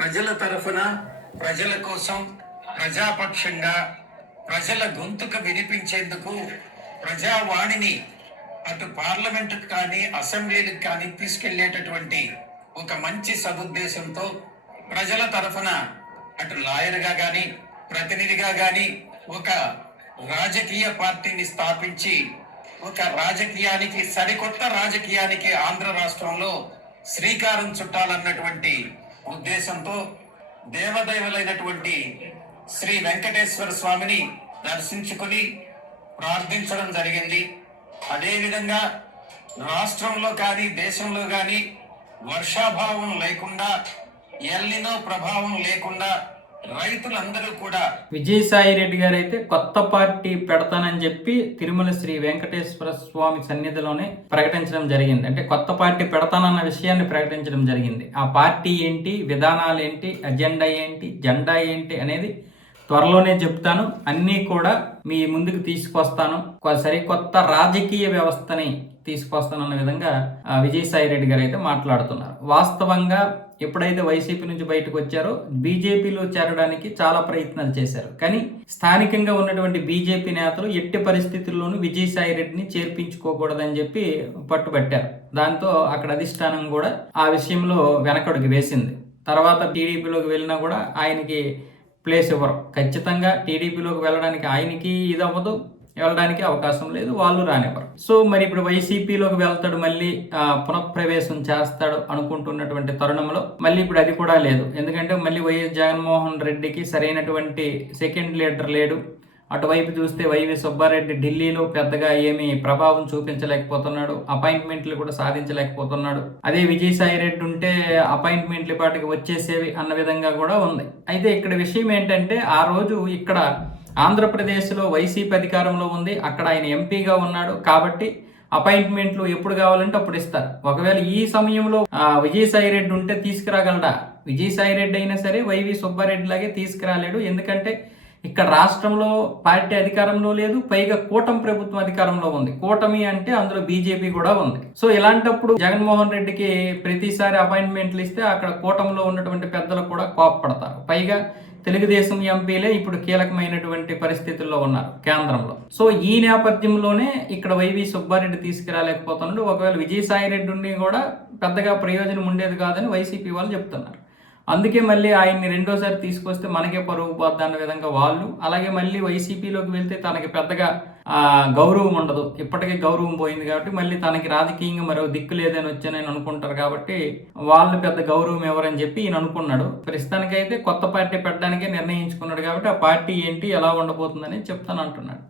ప్రజల తరఫున, ప్రజల కోసం, ప్రజాపక్షంగా ప్రజల గొంతుకు వినిపించేందుకు ప్రజావాణిని అటు పార్లమెంటుకు కానీ అసెంబ్లీలకు కానీ తీసుకెళ్లేటటువంటి ఒక మంచి సదుద్దేశంతో ప్రజల తరఫున అటు లాయర్గా కానీ ప్రతినిధిగా కానీ ఒక రాజకీయ పార్టీని స్థాపించి ఒక రాజకీయానికి, సరికొత్త రాజకీయానికి ఆంధ్ర రాష్ట్రంలో శ్రీకారం చుట్టాలన్నటువంటి ఉద్దేశంతో దేవదేవులైనటువంటి శ్రీ వెంకటేశ్వర స్వామిని దర్శించుకుని ప్రార్థించడం జరిగింది. అదేవిధంగా రాష్ట్రంలో కానీ దేశంలో కానీ వర్షాభావం లేకుండా, ఎల్నినో ప్రభావం లేకుండా రైతులందరూ కూడా విజయసాయి రెడ్డి గారు అయితే కొత్త పార్టీ పెడతానని చెప్పి తిరుమల శ్రీ వెంకటేశ్వర స్వామి సన్నిధిలోనే ప్రకటించడం జరిగింది. అంటే కొత్త పార్టీ పెడతానన్న విషయాన్ని ప్రకటించడం జరిగింది. ఆ పార్టీ ఏంటి, విధానాలు ఏంటి, అజెండా ఏంటి, జెండా ఏంటి అనేది త్వరలోనే చెప్తాను. అన్నీ కూడా మీ ముందుకు తీసుకొస్తాను. సరికొత్త రాజకీయ వ్యవస్థని తీసుకొస్తానన్న విధంగా విజయసాయి రెడ్డి గారు అయితే మాట్లాడుతున్నారు. వాస్తవంగా ఎప్పుడైతే వైసీపీ నుంచి బయటకు వచ్చారో బీజేపీలో చేరడానికి చాలా ప్రయత్నాలు చేశారు. కానీ స్థానికంగా ఉన్నటువంటి బీజేపీ నేతలు ఎట్టి పరిస్థితుల్లోనూ విజయసాయి రెడ్డిని చేర్పించుకోకూడదని చెప్పి పట్టుబట్టారు. దాంతో అక్కడ అధిష్టానం కూడా ఆ విషయంలో వెనకడుగు వేసింది. తర్వాత టీడీపీలోకి వెళ్ళినా కూడా ఆయనకి ప్లేస్ ఇవ్వరు. ఖచ్చితంగా టీడీపీలోకి వెళ్ళడానికి ఆయనకి ఇది అవ్వదు, వెళ్ళడానికి అవకాశం లేదు, వాళ్ళు రానివ్వరు. సో మరి ఇప్పుడు వైసీపీలోకి వెళ్తాడు, మళ్ళీ పునఃప్రవేశం చేస్తాడు అనుకుంటున్నటువంటి తరుణంలో మళ్ళీ ఇప్పుడు అది కూడా లేదు. ఎందుకంటే మళ్ళీ వైఎస్ జగన్మోహన్ రెడ్డికి సరైనటువంటి సెకండ్ లీడర్ లేడు. అటువైపు చూస్తే వైవి సుబ్బారెడ్డి ఢిల్లీలో పెద్దగా ఏమీ ప్రభావం చూపించలేకపోతున్నాడు, అపాయింట్మెంట్లు కూడా సాధించలేకపోతున్నాడు. అదే విజయసాయి రెడ్డి ఉంటే అపాయింట్మెంట్ల పాటికి వచ్చేసేవి అన్న విధంగా కూడా ఉంది. అయితే ఇక్కడ విషయం ఏంటంటే, ఆ రోజు ఇక్కడ ఆంధ్రప్రదేశ్లో వైసీపీ అధికారంలో ఉంది, అక్కడ ఆయన ఎంపీగా ఉన్నాడు కాబట్టి అపాయింట్మెంట్లు ఎప్పుడు కావాలంటే అప్పుడు ఇస్తారు. ఒకవేళ ఈ సమయంలో విజయసాయి రెడ్డి ఉంటే తీసుకురాగలడా? విజయసాయి రెడ్డి అయినా సరే వైవి సుబ్బారెడ్డి లాగే తీసుకురాలేడు. ఎందుకంటే ఇక్కడ రాష్ట్రంలో పార్టీ అధికారంలో లేదు, పైగా కూటమి ప్రభుత్వం అధికారంలో ఉంది. కూటమి అంటే అందులో బీజేపీ కూడా ఉంది. సో ఇలాంటప్పుడు జగన్మోహన్ రెడ్డికి ప్రతిసారి అపాయింట్మెంట్లు ఇస్తే అక్కడ కూటమిలో ఉన్నటువంటి పెద్దలు కూడా కోపపడతారు. పైగా తెలుగుదేశం ఎంపీలే ఇప్పుడు కీలకమైనటువంటి పరిస్థితుల్లో ఉన్నారు కేంద్రంలో. సో ఈ నేపథ్యంలోనే ఇక్కడ వైవి సుబ్బారెడ్డి తీసుకురాలేకపోతున్నాడు. ఒకవేళ విజయసాయి రెడ్డి ఉండి కూడా పెద్దగా ప్రయోజనం ఉండేది కాదని వైసీపీ వాళ్ళు చెప్తున్నారు. అందుకే మళ్ళీ ఆయన్ని రెండోసారి తీసుకొస్తే మనకే పరువు పోద్ది అన్న విధంగా వాళ్ళు, అలాగే మళ్ళీ వైసీపీలోకి వెళ్తే తనకి పెద్దగా గౌరవం ఉండదు. ఇప్పటికే గౌరవం పోయింది కాబట్టి మళ్ళీ తనకి రాజకీయంగా మరో దిక్కు లేదని వచ్చానని అనుకుంటారు. కాబట్టి వాళ్ళు పెద్ద గౌరవం ఎవరని చెప్పి ఈయన అనుకున్నాడు. ప్రస్తుతానికైతే కొత్త పార్టీ పెట్టడానికే నిర్ణయించుకున్నాడు. కాబట్టి ఆ పార్టీ ఏంటి, ఎలా ఉండబోతుందని చెప్తాను అంటున్నాడు.